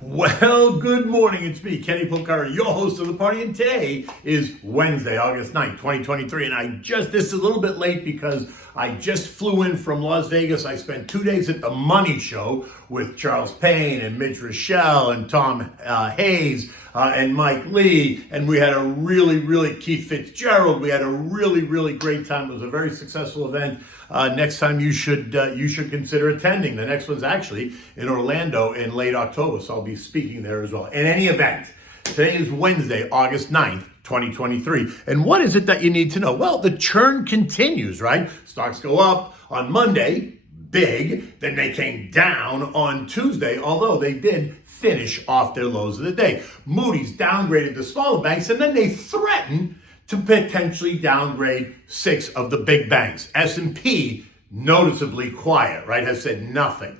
Well, good morning. It's me, Kenny Polcara, your host of the party, and today is Wednesday, August 9th, 2023, and this is a little bit late because I just flew in from Las Vegas. I spent 2 days at the Money Show with Charles Payne and Mitch Rochelle and Tom Hayes and Mike Lee, and we had a really Keith Fitzgerald. We had a really great time. It was a very successful event. Next time you should consider attending. The next one's actually in Orlando in late October, so I'll be speaking there as well. In any event, today is Wednesday, August 9th, 2023. And what is it that you need to know? Well, the churn continues, right? Stocks go up on Monday, big, then they came down on Tuesday, although they did finish off their lows of the day. Moody's downgraded the smaller banks, and then they threatened to potentially downgrade 6 of the big banks. S&P, noticeably quiet, right, has said nothing.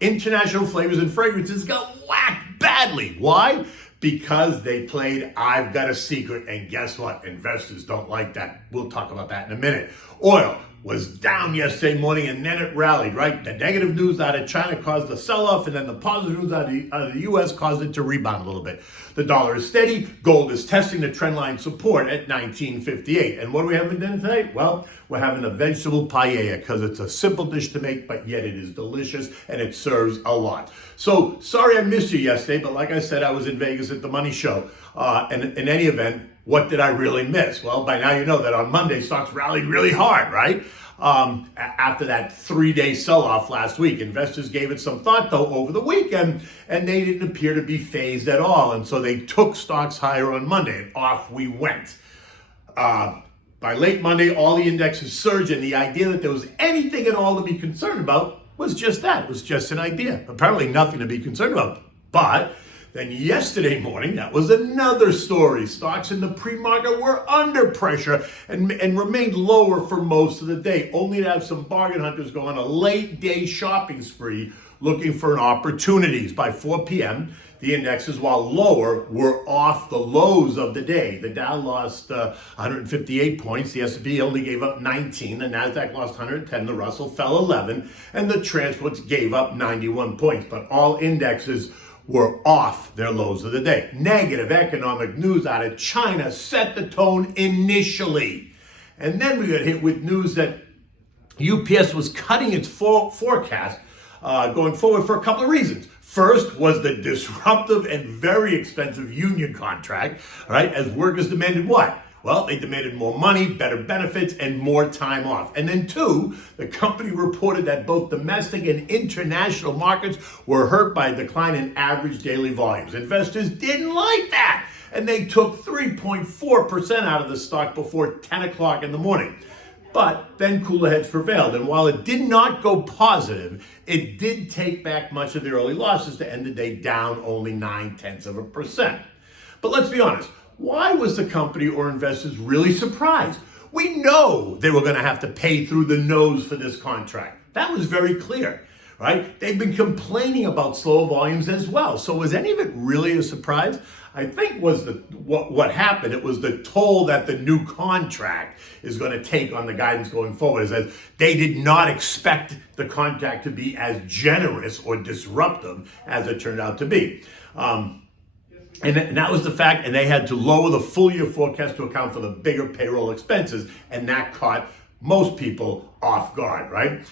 International flavors and fragrances got whacked badly. Why? Because they played I've Got a Secret, and guess what? Investors don't like that. We'll talk about that in a minute. Oil was down yesterday morning, and then it rallied, right? The negative news out of China caused the sell-off, and then the positive news out of the U.S. caused it to rebound a little bit. The dollar is steady. Gold is testing the trendline support at 1958. And what do we have for dinner tonight? Well, we're having a vegetable paella because it's a simple dish to make, but yet it is delicious, and it serves a lot. So, sorry I missed you yesterday, but like I said, I was in Vegas at the Money Show. And in any event, what did I really miss? Well, by now you know that on Monday, stocks rallied really hard, right? After that 3-day sell-off last week. Investors gave it some thought, though, over the weekend, and they didn't appear to be phased at all. And so they took stocks higher on Monday, and off we went. By late Monday, all the indexes surged, and the idea that there was anything at all to be concerned about was just that. It was just an idea. Apparently nothing to be concerned about. But then yesterday morning, that was another story. Stocks in the pre-market were under pressure and remained lower for most of the day, only to have some bargain hunters go on a late day shopping spree looking for opportunities. By 4 p.m., the indexes, while lower, were off the lows of the day. The Dow lost 158 points. The S&P only gave up 19. The Nasdaq lost 110. The Russell fell 11. And the transports gave up 91 points. But all indexes were off their lows of the day. Negative economic news out of China set the tone initially. And then we got hit with news that UPS was cutting its forecast going forward for a couple of reasons. First was the disruptive and very expensive union contract, right? As workers demanded what? Well, they demanded more money, better benefits, and more time off. And then 2, the company reported that both domestic and international markets were hurt by a decline in average daily volumes. Investors didn't like that, and they took 3.4% out of the stock before 10 o'clock in the morning. But then cooler heads prevailed, and while it did not go positive, it did take back much of the early losses to end the day down only 0.9%. But let's be honest. Why was the company or investors really surprised? We know they were going to have to pay through the nose for this contract. That was very clear, right? They've been complaining about slow volumes as well. So was any of it really a surprise? I think what happened, it was the toll that the new contract is going to take on the guidance going forward. As they did not expect the contract to be as generous or disruptive as it turned out to be. And that was the fact, and they had to lower the full year forecast to account for the bigger payroll expenses, and that caught most people off guard, right?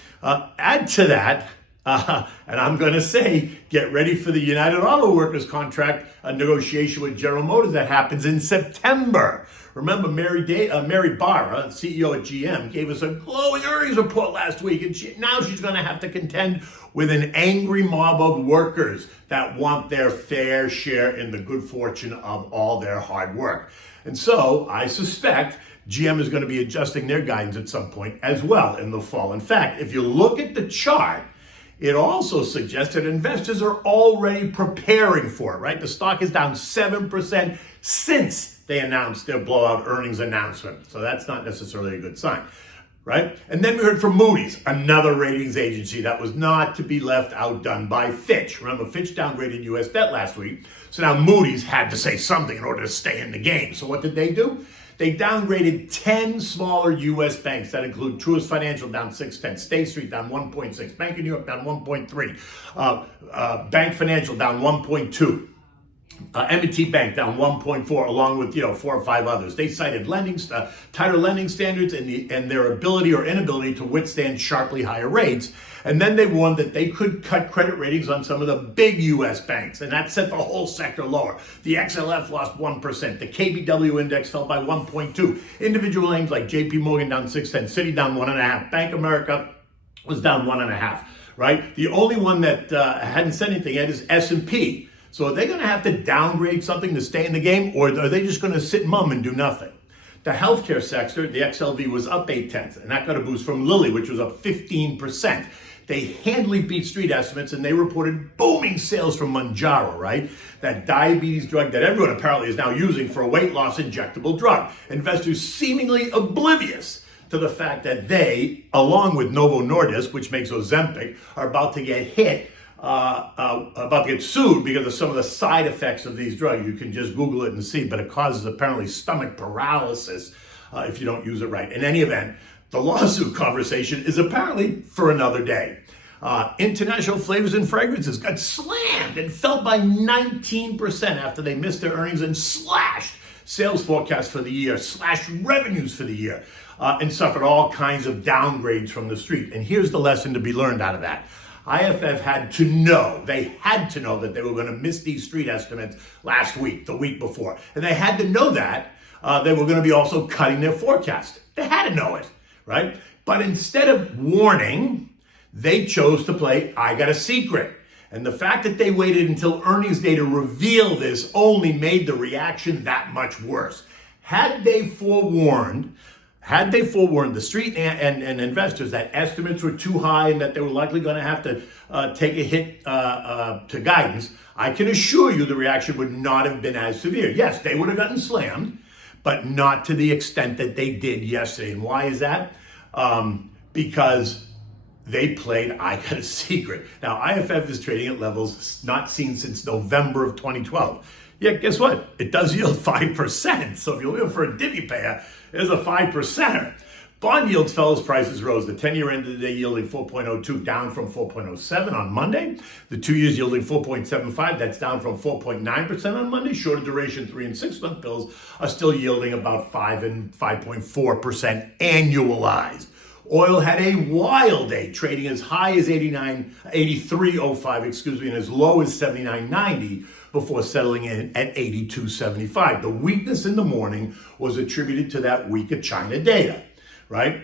Add to that, and I'm going to say, get ready for the United Auto Workers contract, a negotiation with General Motors that happens in September. Remember, Mary Barra, CEO at GM, gave us a glowing earnings report last week, and now she's going to have to contend with an angry mob of workers that want their fair share in the good fortune of all their hard work. And so I suspect GM is going to be adjusting their guidance at some point as well in the fall. In fact, if you look at the chart, it also suggests that investors are already preparing for it, right? The stock is down 7% since they announced their blowout earnings announcement. So that's not necessarily a good sign, right? And then we heard from Moody's, another ratings agency that was not to be left outdone by Fitch. Remember, Fitch downgraded U.S. debt last week. So now Moody's had to say something in order to stay in the game. So what did they do? They downgraded 10 smaller U.S. banks that include Truist Financial down 6/10, State Street down 1.6, Bank of New York down 1.3, Bank Financial down 1.2. M&T Bank down 1.4, along with 4 or 5 others. They cited tighter lending standards and their ability or inability to withstand sharply higher rates. And then they warned that they could cut credit ratings on some of the big U.S. banks, and that sent the whole sector lower. The XLF lost 1%. The KBW index fell by 1.2. Individual names like J.P. Morgan down 6/10, Citi down 1.5, Bank of America was down 1.5. Right? The only one that hadn't said anything yet is S&P. So are they going to have to downgrade something to stay in the game, or are they just going to sit mum and do nothing? The healthcare sector, the XLV, was up 0.8, and that got a boost from Lilly, which was up 15%. They handily beat street estimates, and they reported booming sales from Mounjaro, right? That diabetes drug that everyone apparently is now using for a weight loss injectable drug. Investors seemingly oblivious to the fact that they, along with Novo Nordisk, which makes Ozempic, are about to get hit, about to get sued because of some of the side effects of these drugs. You can just Google it and see, but it causes apparently stomach paralysis if you don't use it right. In any event, the lawsuit conversation is apparently for another day. International Flavors and Fragrances got slammed and fell by 19% after they missed their earnings and slashed sales forecasts for the year, slashed revenues for the year, and suffered all kinds of downgrades from the street. And here's the lesson to be learned out of that. IFF had to know that they were going to miss these street estimates last week, the week before. And they had to know that they were going to be also cutting their forecast. They had to know it, right? But instead of warning, they chose to play I got a secret. And the fact that they waited until earnings day to reveal this only made the reaction that much worse. Had they forewarned the street and investors that estimates were too high and that they were likely going to have to take a hit to guidance, I can assure you the reaction would not have been as severe. Yes, they would have gotten slammed, but not to the extent that they did yesterday. And why is that? Because they played I got a secret. Now, IFF is trading at levels not seen since November of 2012. Yeah, guess what? It does yield 5%. So if you're looking for a divvy payer, there's a 5%er. Bond yields fell as prices rose. The 10-year end of the day yielding 4.02, down from 4.07 on Monday. The 2 years yielding 4.75, that's down from 4.9% on Monday. Shorter duration 3 and 6 month bills are still yielding about 5 and 5.4% annualized. Oil had a wild day, trading as high as 83.05, and as low as 79.90 before settling in at 82.75. The weakness in the morning was attributed to that weaker China data, right?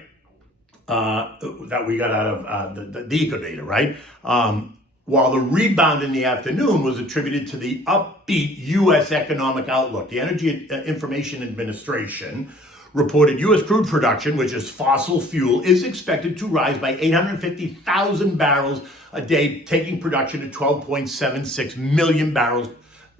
That we got out of the eco data, right? While the rebound in the afternoon was attributed to the upbeat U.S. economic outlook. The Energy Information Administration reported U.S. crude production, which is fossil fuel, is expected to rise by 850,000 barrels a day, taking production to 12.76 million barrels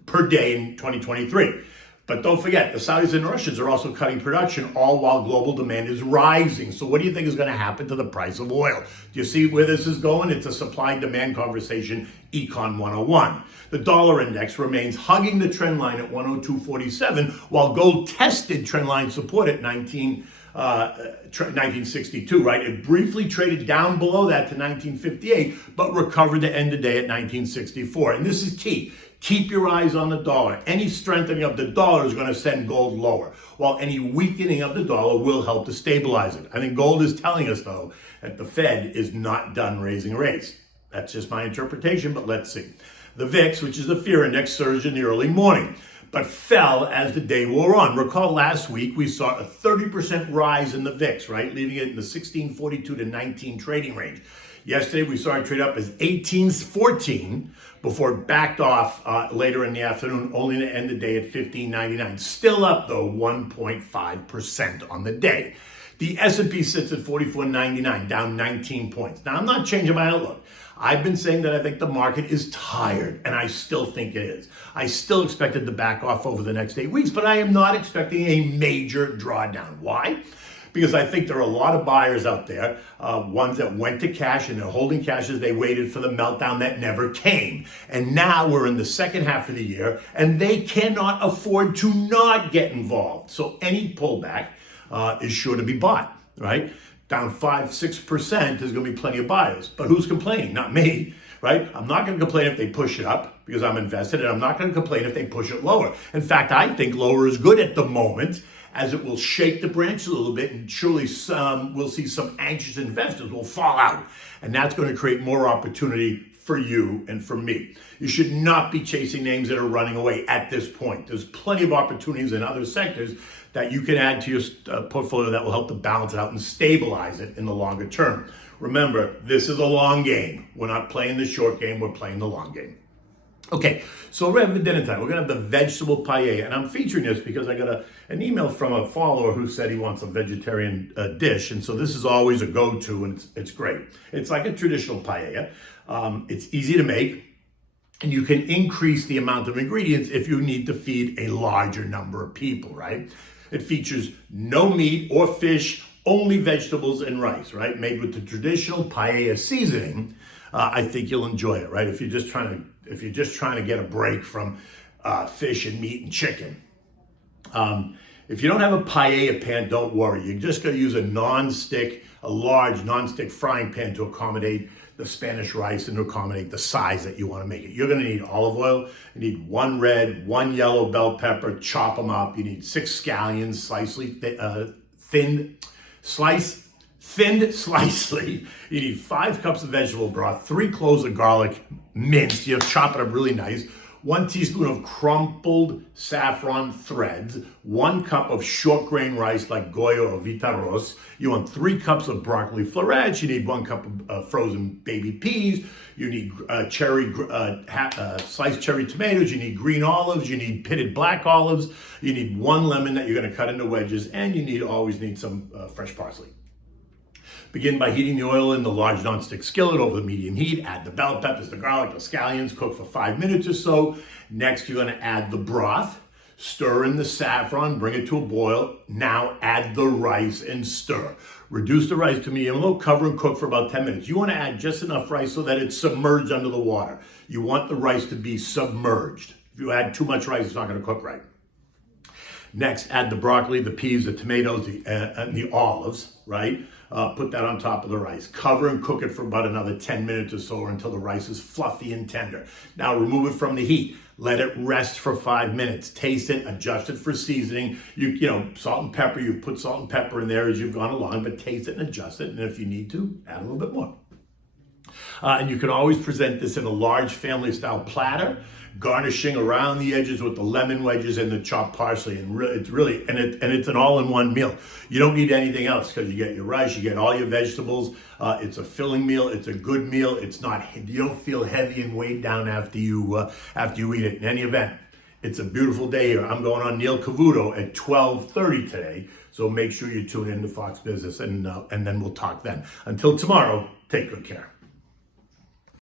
per day in 2023. But don't forget, the Saudis and Russians are also cutting production, all while global demand is rising. So what do you think is going to happen to the price of oil? Do you see where this is going? It's a supply-demand conversation, Econ 101. The dollar index remains hugging the trend line at 102.47, while gold tested trend line support at 1962, right? It briefly traded down below that to 1958, but recovered to end the day at 1964. And this is key. Keep your eyes on the dollar. Any strengthening of the dollar is going to send gold lower, while any weakening of the dollar will help to stabilize it. I think gold is telling us, though, that the Fed is not done raising rates. That's just my interpretation, but let's see. The VIX, which is the fear index, surged in the early morning, but fell as the day wore on. Recall last week, we saw a 30% rise in the VIX, right? Leaving it in the 1642 to 19 trading range. Yesterday, we saw it trade up as 1814 before it backed off later in the afternoon, only to end the day at 1599. Still up, though, 1.5% on the day. The S&P sits at 44.99, down 19 points. Now, I'm not changing my outlook. I've been saying that I think the market is tired, and I still think it is. I still expect it to back off over the next 8 weeks, but I am not expecting a major drawdown. Why? because I think there are a lot of buyers out there, ones that went to cash and they're holding cash as they waited for the meltdown that never came. And now we're in the second half of the year and they cannot afford to not get involved. So any pullback is sure to be bought, right? Down 5-6%, there's going to be plenty of buyers. But who's complaining? Not me, right? I'm not going to complain if they push it up because I'm invested, and I'm not going to complain if they push it lower. In fact, I think lower is good at the moment, as it will shake the branch a little bit, and surely we'll see some anxious investors will fall out. And that's going to create more opportunity for you and for me. You should not be chasing names that are running away at this point. There's plenty of opportunities in other sectors that you can add to your portfolio that will help to balance it out and stabilize it in the longer term. Remember, this is a long game. We're not playing the short game, we're playing the long game. Okay, so we're having dinner time. We're gonna have the vegetable paella, and I'm featuring this because I got an email from a follower who said he wants a vegetarian dish, and so this is always a go-to, and it's great. It's like a traditional paella. It's easy to make, and you can increase the amount of ingredients if you need to feed a larger number of people, right? It features no meat or fish, only vegetables and rice, right? Made with the traditional paella seasoning. I think you'll enjoy it, right? If you're just trying to get a break from fish and meat and chicken. If you don't have a paella pan, don't worry. You're just going to use a large non-stick frying pan to accommodate the Spanish rice and to accommodate the size that you want to make it. You're going to need olive oil. You need 1 red, 1 yellow bell pepper. Chop them up. You need 6 scallions, thinned slicely. You need 5 cups of vegetable broth, 3 cloves of garlic minced. You chop it up really nice. 1 teaspoon of crumpled saffron threads, 1 cup of short grain rice like Goya or Vita Ros. You want 3 cups of broccoli florets. You need 1 cup of frozen baby peas. You need sliced cherry tomatoes. You need green olives. You need pitted black olives. You need 1 lemon that you're going to cut into wedges, and you always need some fresh parsley. Begin by heating the oil in the large nonstick skillet over the medium heat. Add the bell peppers, the garlic, the scallions. Cook for 5 minutes or so. Next, you're going to add the broth. Stir in the saffron. Bring it to a boil. Now add the rice and stir. Reduce the rice to medium low. Cover and cook for about 10 minutes. You want to add just enough rice so that it's submerged under the water. You want the rice to be submerged. If you add too much rice, it's not going to cook right. Next, add the broccoli, the peas, the tomatoes, and the olives, right? Put that on top of the rice. Cover and cook it for about another 10 minutes or so, or until the rice is fluffy and tender. Now remove it from the heat. Let it rest for 5 minutes. Taste it, adjust it for seasoning. You know, salt and pepper, you put salt and pepper in there as you've gone along, but taste it and adjust it. And if you need to, add a little bit more. And you can always present this in a large family-style platter, garnishing around the edges with the lemon wedges and the chopped parsley. And it's an all-in-one meal. You don't need anything else because you get your rice, you get all your vegetables. It's a filling meal. It's a good meal. You don't feel heavy and weighed down after you eat it. In any event, it's a beautiful day here. I'm going on Neil Cavuto at 12:30 today. So make sure you tune in to Fox Business, and then we'll talk then. Until tomorrow, take good care.